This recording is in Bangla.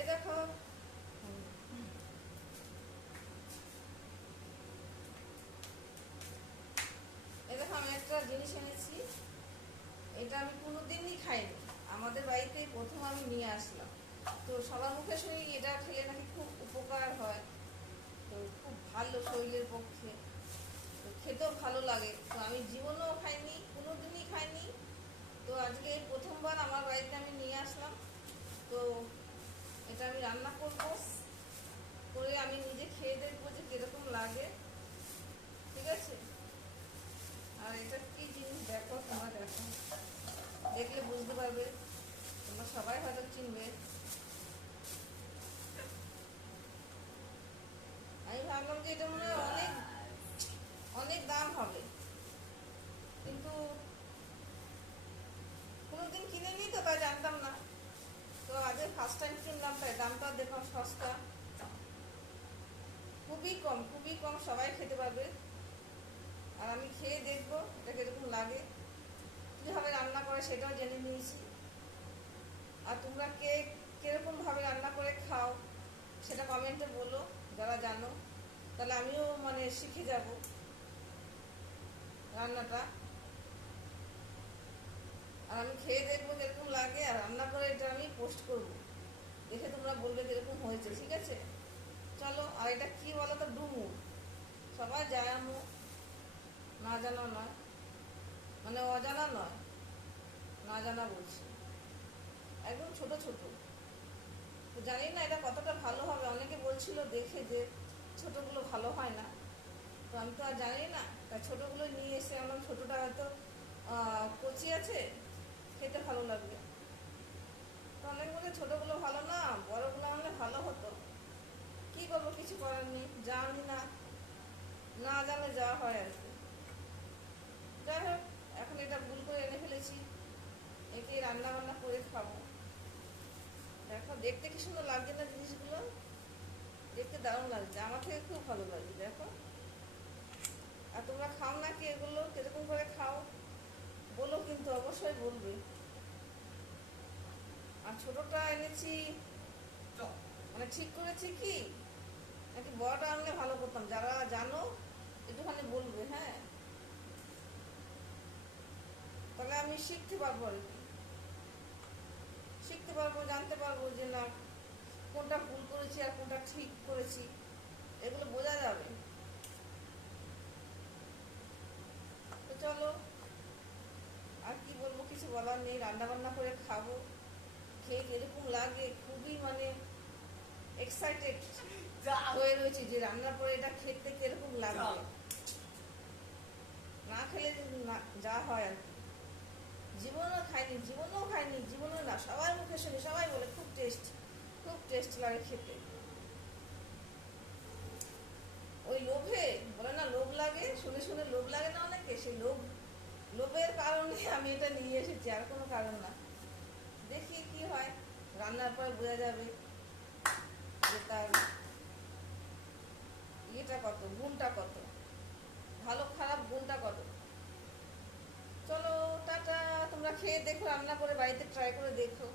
এই দেখো, এই দেখো আমি একটা জিনিস এনেছি। এটা আমি কোনোদিনই খাইনি, আমাদের বাড়িতে প্রথম আমি নিয়ে আসলাম। তো সবার মুখে শুনি এটা খেলে নাকি খুব উপকার হয়, তো খুব ভালো শরীরের পক্ষে, তো খেতেও ভালো লাগে। তো আমি জীবনেও খাইনি, কোনোদিনই খাইনি। তো আজকে এই প্রথমবার আমার বাড়িতে আমি নিয়ে আসলাম। তো এটা আমি রান্না করব, করে আমি নিজে খেয়ে দেখবো যে কিরকম লাগে। ঠিক আছে? আর এটা কি জিনিস দেখো, তোমরা দেখো, দেখলে বুঝতে পারবে, তোমরা সবাই হয়তো চিনবে। আমি ভাবলাম যে এটা মনে হয় অনেক অনেক দাম হবে, কিন্তু কোনোদিন কিনে নি তো তাই জানতাম না। তো আজকে ফার্স্ট টাইম কিনলাম, তাই দামটা দেখলাম সস্তা, খুবই কম, খুবই কম, সবাই খেতে পারবে। আর আমি খেয়ে দেখবো এটা কিরকম লাগে, কীভাবে রান্না করে সেটাও জেনে নিয়েছি। আর তোমরা কে কিরকম ভাবে রান্না করে খাও সেটা কমেন্টে বলো, যারা জানো, তাহলে আমিও মানে শিখে যাব রান্নাটা। আর আমি খেয়ে দেখবো কিরকম লাগে, আর রান্না করে এটা আমি পোস্ট করব, দেখে তোমরা বলবে কিরকম হয়েছে। ঠিক আছে? চলো। আর এটা কি বলো তো, ডুমুর, সবাই জানো, না জানা নয়, মানে অজানা নয়, না জানা বলছি, একদম ছোট ছোট। তো জানি না এটা কতটা ভালো হবে, অনেকে বলছিল দেখে যে ছোটগুলো ভালো হয় না। তো আমি তো আর জানি না, তাই ছোটগুলো নিয়ে এসে আমার ছোটটা হয়তো কচি আছে, খেতে ভালো লাগবে। তো অনেক বলে ছোটগুলো ভালো না, বড়গুলো আনলে ভালো হতো। কি করবো, কিছু করার নেই, জানি না, না জানে যা হয় আর কি। যাই হোক, এখন এটা ভুল করে এনে ফেলেছি, একে রান্না বান্না করে খাবো। দেখো দেখতে কি সুন্দর লাগছে না জিনিসগুলো, দেখতে দারুণ লাগছে, আমার থেকে খুব ভালো লাগছে। দেখো, আর তোমরা খাও নাকি এগুলো, কিরকম করে খাও বলো, কিন্তু অবশ্যই বলবে। আর ছোটটা এনেছি, মানে ঠিক করেছি কি নাকি বড়টা আনলে ভালো করতাম, যারা জানো একটুখানি বলবে। হ্যাঁ, তাহলে আমি শিখতে পারবো আর কি, শিখতে পারবো, জানতে পারবো যে না কোনটা ভুল করেছি আর কোনটা ঠিক করেছি, এগুলো বোঝা যাবে। তো চলো, আর কি বলবো, কিছু বলার নেই, রান্না বান্না করে খাবো, খেয়ে কিরকম লাগে খুবই মানে এক্সাইটেড হয়ে রয়েছি যে রান্নার পরে এটা খেতে কিরকম লাগবে। না খেলে যা হয় আর কি। জীবনেও খাইনি, জীবনেও খাইনি, জীবনেও না, সবাই মুখে শুনি, সবাই বলে খুব টেস্ট, খুব টেস্ট লাগে খেতে। ওই লোভে বলে না, লোভ লাগে, শুনে শুনে লোভ লাগে না অনেকে, সেই লোভের কারণে আমি এটা নিয়ে এসেছি, আর কোনো কারণ না। দেখি কি হয়, রান্নার পরে বোঝা যাবে যে তার ইয়েটা কত, গুণটা কত, ভালো খারাপ গুণটা কত। চলো, টাটা। তোমরা খেয়ে দেখো, রান্না করে বাড়িতে ট্রাই করে দেখো।